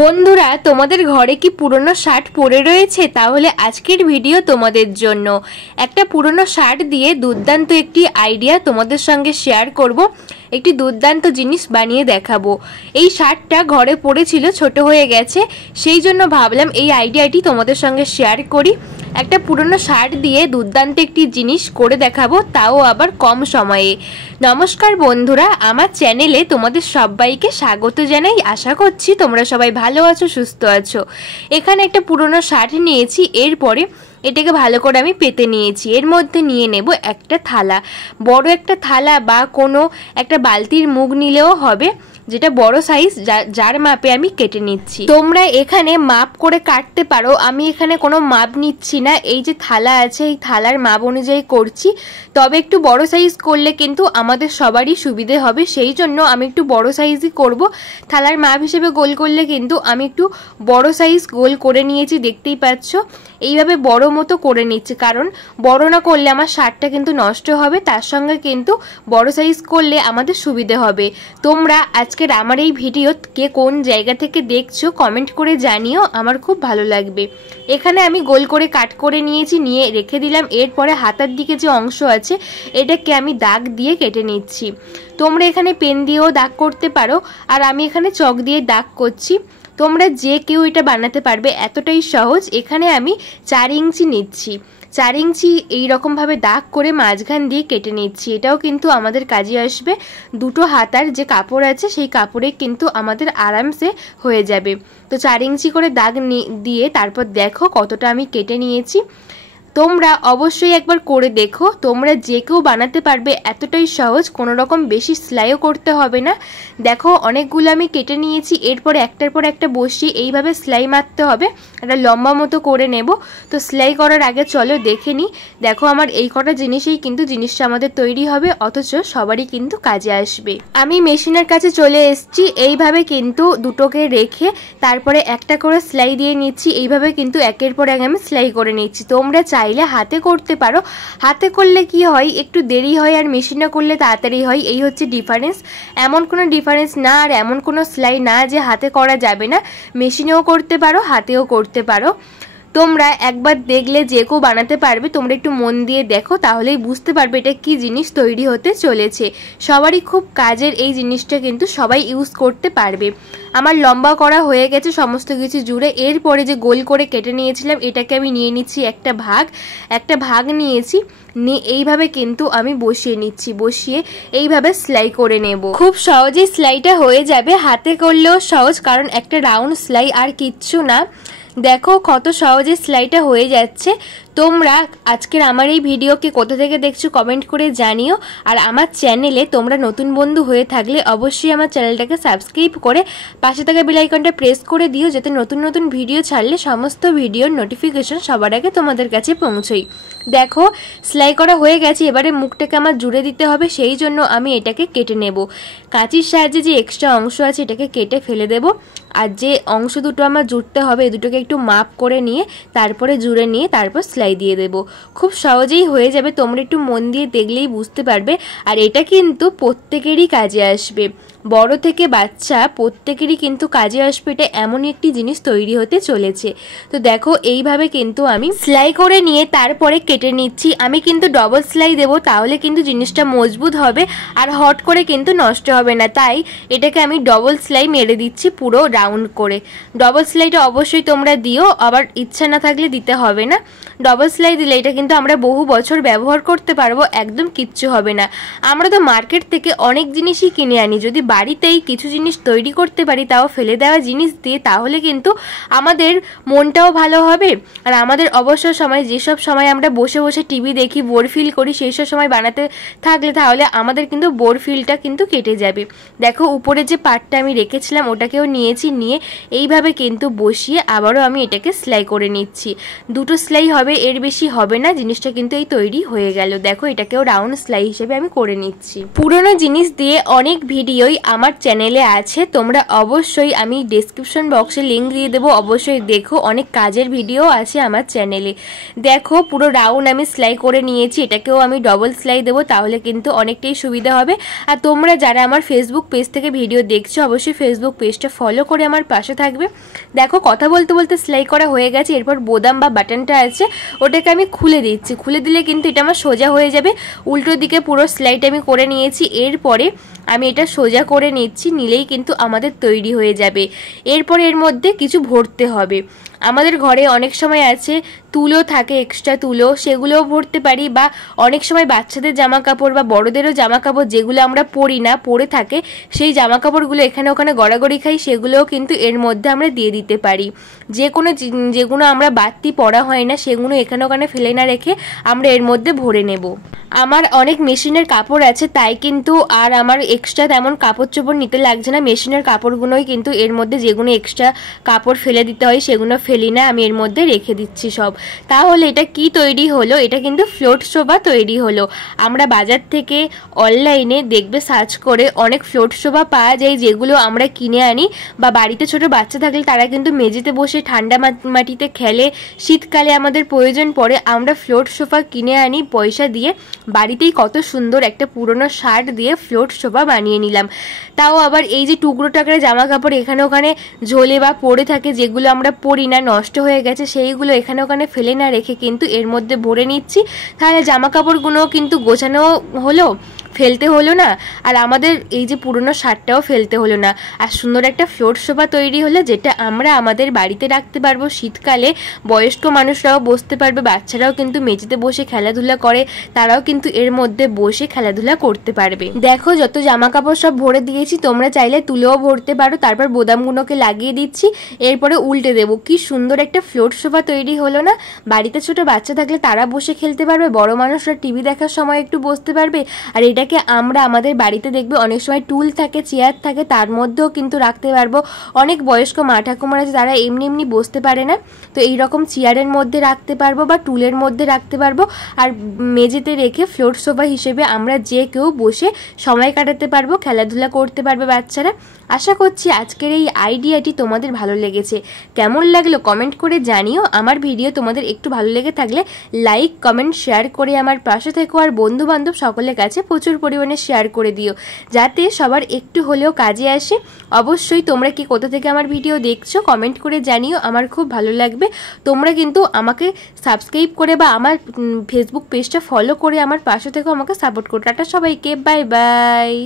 বন্ধুরা, তোমাদের ঘরে কি পুরনো শার্ট পরে রয়েছে? তাহলে আজকের ভিডিও তোমাদের জন্য। একটা পুরনো শার্ট দিয়ে দুর্দান্ত একটি আইডিয়া তোমাদের সঙ্গে শেয়ার করব। একটি দুর্দান্ত জিনিস বানিয়ে দেখাবো। এই শার্টটা ঘরে পড়েছিল, ছোট হয়ে গেছে, সেই জন্য ভাবলাম এই আইডিয়াটি তোমাদের সঙ্গে শেয়ার করি। একটা পুরনো শার্ট দিয়ে দুর্দান্ত একটি জিনিস করে দেখাবো, তাও আবার কম সময়ে। নমস্কার বন্ধুরা, আমার চ্যানেলে তোমাদের সবাইকে স্বাগত জানাই। আশা করছি তোমরা সবাই ভালো আছো, সুস্থ আছো। এখানে একটা পুরনো শার্ট নিয়েছি, এরপরে এটাকে ভালো করে আমি পেতে নিয়েছি। এর মধ্যে নিয়ে নেব একটা থালা, বড় একটা থালা বা কোনো একটা বালতির মুখ নিলেও হবে, যেটা বড় সাইজ, যার মাপে আমি কেটে নিচ্ছি। তোমরা এখানে মাপ করে কাটতে পারো, আমি এখানে কোনো মাপ নিচ্ছি না। এই যে থালা আছে, এই থালার মাপ অনুযায়ী করছি। তবে একটু বড় সাইজ করলে কিন্তু আমাদের সবারই সুবিধে হবে, সেই জন্য আমি একটু বড় সাইজই করব। থালার মাপ হিসেবে গোল করলে কিন্তু আমি একটু বড় সাইজ গোল করে নিয়েছি, দেখতেই পাচ্ছ। এইভাবে বড় মতো করে নিচ্ছি, কারণ বড় না করলে আমার শার্টটা কিন্তু নষ্ট হবে। তার সঙ্গে কিন্তু বড় সাইজ করলে আমাদের সুবিধে হবে। তোমরা আজকের আমার এই ভিডিও কে কোন জায়গা থেকে দেখছো কমেন্ট করে জানিও, আমার খুব ভালো লাগবে। এখানে আমি গোল করে কাট করে নিয়েছি, নিয়ে রেখে দিলাম। এরপরে হাতার দিকে যে অংশ আছে, এটাকে আমি দাগ দিয়ে কেটে নিচ্ছি। তোমরা এখানে পেন দিয়েও দাগ করতে পারো, আর আমি এখানে চক দিয়ে দাগ করছি। তোমরা যে কেউ এটা বানাতে পারবে, এতটাই সহজ। এখানে আমি 4 ইঞ্চি নিচ্ছি, 4 ইঞ্চি এইরকমভাবে দাগ করে মাঝখান দিয়ে কেটে নিচ্ছি। এটাও কিন্তু আমাদের কাজে আসবে। দুটো হাতার যে কাপড় আছে, সেই কাপড়ে কিন্তু আমাদের আরামসে হয়ে যাবে। তো 4 ইঞ্চি করে দাগ দিয়ে তারপর দেখো কতটা আমি কেটে নিয়েছি। তোমরা অবশ্যই একবার করে দেখো, তোমরা যে কেউ বানাতে পারবে, এতটাই সহজ। কোনো রকম বেশি সেলাইও করতে হবে না। দেখো অনেকগুলো আমি কেটে নিয়েছি, এরপরে একটার পর একটা বসিয়ে এইভাবে সেলাই মারতে হবে। একটা লম্বা মতো করে নেব। তো সেলাই করার আগে চলো দেখে নিই। দেখো আমার এই কটা জিনিসেই কিন্তু জিনিসটা আমাদের তৈরি হবে, অথচ সবারই কিন্তু কাজে আসবে। আমি মেশিনের কাছে চলে এসেছি। এইভাবে কিন্তু দুটোকে রেখে তারপরে একটা করে সেলাই দিয়ে নিচ্ছি। এইভাবে কিন্তু একের পর এক আমি সেলাই করে নিচ্ছি। তোমরা চাইলে হাতে করতে পারো, হাতে করলে কি হয়, একটু দেরি হয়, আর মেশিনে করলে তাড়াতাড়ি হয়। এই হচ্ছে ডিফারেন্স। এমন কোনো ডিফারেন্স না, আর এমন কোনো সেলাই না যে হাতে করা যাবে না। মেশিনেও করতে পারো, হাতেও করতে পারো। তোমরা একবার দেখলে যে কেউ বানাতে পারবে। তোমরা একটু মন দিয়ে দেখো, তাহলেই বুঝতে পারবে এটা কি জিনিস তৈরি হতে চলেছে। সবারই খুব কাজের এই জিনিসটা, কিন্তু সবাই ইউজ করতে পারবে। আমার লম্বা করা হয়ে গেছে সমস্ত কিছু জুড়ে। এরপরে যে গোল করে কেটে নিয়েছিলাম, এটাকে আমি নিয়ে নিচ্ছি একটা ভাগ নিয়েছি, নিয়ে এইভাবে কিন্তু আমি বসিয়ে নিচ্ছি। বসিয়ে এইভাবে সেলাই করে নেব। খুব সহজেই সেলাইটা হয়ে যাবে, হাতে করলেও সহজ, কারণ একটা রাউন্ড সেলাই, আর কিচ্ছু না। দেখো কত সহজে সেলাইটা হয়ে যাচ্ছে। তোমরা আজকের আমার এই ভিডিওকে কোথা থেকে দেখছো কমেন্ট করে জানিও। আর আমার চ্যানেলে তোমরা নতুন বন্ধু হয়ে থাকলে অবশ্যই আমার চ্যানেলটাকে সাবস্ক্রাইব করে পাশে থাকা বেল আইকনটা প্রেস করে দিও, যাতে নতুন নতুন ভিডিও ছাড়লে সমস্ত ভিডিওর নোটিফিকেশন সবার আগে তোমাদের কাছে পৌঁছই। দেখো সেলাই করা হয়ে গেছে, এবারে মুখটাকে আমার জুড়ে দিতে হবে, সেই জন্য আমি এটাকে কেটে নেব। কাঁচির সাহায্যে যে এক্সট্রা অংশ আছে, এটাকে কেটে ফেলে দেব। আর যে অংশ দুটো আমার জুড়তে হবে, এই দুটোকে একটু মাপ করে নিয়ে তারপরে জুড়ে নিয়ে তারপর সেলাই দিয়ে দেব। খুব সহজেই হয়ে যাবে, তোমরা একটু মন দিয়ে দেখলেই বুঝতে পারবে। আর এটা কিন্তু প্রত্যেকেরই কাজে আসবে, বড় থেকে বাচ্চা প্রত্যেকেরই কিন্তু কাজে আসবে। এটা এমনই একটি জিনিস তৈরি হতে চলেছে। তো দেখো এইভাবে কিন্তু আমি সেলাই করে নিয়ে তারপরে কেটে নিচ্ছি। আমি কিন্তু ডবল সেলাই দেবো, তাহলে কিন্তু জিনিসটা মজবুত হবে আর হট করে কিন্তু নষ্ট হবে না। তাই এটাকে আমি ডবল সেলাই মেরে দিচ্ছি পুরো রাউন্ড করে। ডবল সেলাইটা অবশ্যই তোমরা দিও, আবার ইচ্ছা না থাকলে দিতে হবে না। ডবল সেলাই দিলে এটা কিন্তু আমরা বহু বছর ব্যবহার করতে পারবো, একদম কিচ্ছু হবে না। আমরা তো মার্কেট থেকে অনেক জিনিসই কিনে আনি, যদি বাড়িতেই কিছু জিনিস তৈরি করতে পারি, তাও ফেলে দেওয়া জিনিস দিয়ে, তাহলে কিন্তু আমাদের মনটাও ভালো হবে। আর আমাদের অবসর সময়, যেসব সময় আমরা বসে বসে টিভি দেখি, বোর ফিল করি, সেই সব সময় বানাতে থাকলে তাহলে আমাদের কিন্তু বোর ফিলটা কিন্তু কেটে যাবে। দেখো উপরে যে পার্টটা আমি রেখেছিলাম, ওটাকেও নিয়েছি, নিয়ে এইভাবে কিন্তু বসিয়ে আবারও আমি এটাকে সেলাই করে নিচ্ছি। দুটো সেলাই হবে, এর বেশি হবে না। জিনিসটা কিন্তু এই তৈরি হয়ে গেল। দেখো এটাকেও রাউন্ড সেলাই হিসেবে আমি করে নিচ্ছি। পুরনো জিনিস দিয়ে অনেক ভিডিওই আমার চ্যানেলে আছে, তোমরা অবশ্যই আমি ডেসক্রিপশন বক্সে লিঙ্ক দিয়ে দেবো, অবশ্যই দেখো। অনেক কাজের ভিডিও আছে আমার চ্যানেলে। দেখো পুরো রাউন্ড আমি সেলাই করে নিয়েছি, এটাকেও আমি ডবল সেলাই দেবো, তাহলে কিন্তু অনেকটাই সুবিধা হবে। আর তোমরা যারা আমার ফেসবুক পেজ থেকে ভিডিও দেখছো অবশ্যই ফেসবুক পেজটা ফলো করে আমার পাশে থাকবে। দেখো কথা বলতে বলতে সেলাই করা হয়ে গেছে। এরপর বোতাম বা বাটনটা আছে ওটাকে আমি খুলে দিচ্ছি, খুলে দিলে কিন্তু এটা আমার সোজা হয়ে যাবে। উল্টো দিকে পুরো সেলাইটা আমি করে নিয়েছি। এরপরে আমি এটা সোজা করে নিচ্ছি, নিলেই কিন্তু আমাদের তৈরি হয়ে যাবে। এরপরে এর মধ্যে কিছু ভরতে হবে। আমাদের ঘরে অনেক সময় আছে তুলো থাকে, এক্সট্রা তুলো, সেগুলোও ভরতে পারি। বা অনেক সময় বাচ্চাদের জামা কাপড় বা বড়দেরও জামা কাপড় যেগুলো আমরা পরি না, পরে থাকে, সেই জামা কাপড়গুলো এখানে ওখানে গড়াগড়ি খাই, সেগুলোও কিন্তু এর মধ্যে আমরা দিয়ে দিতে পারি। যেগুলো আমরা বাড়তি পরা হয় না সেগুলো এখানে ওখানে ফেলে না রেখে আমরা এর মধ্যে ভরে নেব। আমার অনেক মেশিনের কাপড় আছে, তাই কিন্তু আর আমার এক্সট্রা তেমন কাপড় চোপড় নিতে লাগছে না। মেশিনের কাপড়গুলোই কিন্তু এর মধ্যে, যেগুলো এক্সট্রা কাপড় ফেলে দিতে হয় সেগুলো ফেলি না, আমি এর মধ্যে রেখে দিচ্ছি সব। তাহলে এটা কি তৈরি হলো? এটা কিন্তু ফ্লোট শোভা তৈরি হলো। আমরা বাজার থেকে অনলাইনে দেখবে সার্চ করে অনেক ফ্লোট শোভা পাওয়া যায়, যেগুলো আমরা কিনে আনি। বা বাড়িতে ছোট বাচ্চা থাকলে তারা কিন্তু মেঝেতে বসে ঠান্ডা মাটিতে খেলে, শীতকালে আমাদের প্রয়োজন পড়ে, আমরা ফ্লোট সোফা কিনে আনি পয়সা দিয়ে। বাড়িতেই কত সুন্দর একটা পুরনো শার্ট দিয়ে ফ্লোট সোফা বানিয়ে নিলাম। তাও আবার এই যে টুকরো টাকরা জামা কাপড় এখানে ওখানে ঝোলে বা পড়ে থাকে, যেগুলো আমরা পরি না, নষ্ট হয়ে গেছে, সেইগুলো এখানে ওখানে ফেলে না রেখে কিন্তু এর মধ্যে ভরে নিচ্ছি। তাহলে জামা কাপড়গুলোও কিন্তু গোছানো হলো, ফেলতে হলো না, আর আমাদের এই যে পুরনো শার্টটাও ফেলতে হলো না। আর সুন্দর একটা ফ্লোট সোফা তৈরি হলো, যেটা আমরা আমাদের বাড়িতে রাখতে পারবো। শীতকালে বয়স্ক মানুষরাও বসতে পারবে, বাচ্চারাও কিন্তু মেঝেতে বসে খেলাধুলা করে, তারাও কিন্তু এর মধ্যে বসে খেলাধুলা করতে পারবে। দেখো যত জামা কাপড় সব ভরে দিয়েছি, তোমরা চাইলে তুলেও ভরতে পারো। তারপর বোতামগুলোকে লাগিয়ে দিচ্ছি, এরপরে উল্টে দেবো। কি সুন্দর একটা ফ্লোট সোফা তৈরি হলো না? বাড়িতে ছোট বাচ্চা থাকলে তারা বসে খেলতে পারবে, বড় মানুষরা টিভি দেখার সময় একটু বসতে পারবে। আর এটাকে আমরা আমাদের বাড়িতে দেখবে অনেক সময় টুল থাকে, চেয়ার থাকে, তার মধ্যেও কিন্তু রাখতে পারবো। অনেক বয়স্ক মা ঠাকুমার আছে তারা এমনি এমনি বসতে পারে না, তো এইরকম চেয়ারের মধ্যে রাখতে পারবো বা টুলের মধ্যে রাখতে পারবো। আর মেঝেতে রেখে ফ্লোট সোফা হিসেবে আমরা যে কেউ বসে সময় কাটাতে পারবো, খেলাধুলা করতে পারবে বাচ্চারা। আশা করছি আজকের এই আইডিয়াটি তোমাদের ভালো লেগেছে। কেমন লাগলো কমেন্ট করে জানিও। আমার ভিডিও তোমাদের একটু ভালো লেগে থাকলে লাইক কমেন্ট শেয়ার করে আমার পাশে থেকো। আর বন্ধু বান্ধব সকলের কাছে প্রচুর পরিমাণে শেয়ার করে দিও, যাতে সবার একটু হলেও কাজে আসে। অবশ্যই তোমরা কি কোথা থেকে আমার ভিডিও দেখছো কমেন্ট করে জানিও, আমার খুব ভালো লাগবে। তোমরা কিন্তু আমাকে সাবস্ক্রাইব করে বা আমার ফেসবুক পেজটা ফলো করে আমার পাশে থেকো, আমাকে সাপোর্ট করো। টাটা সবাইকে, বাই বাই।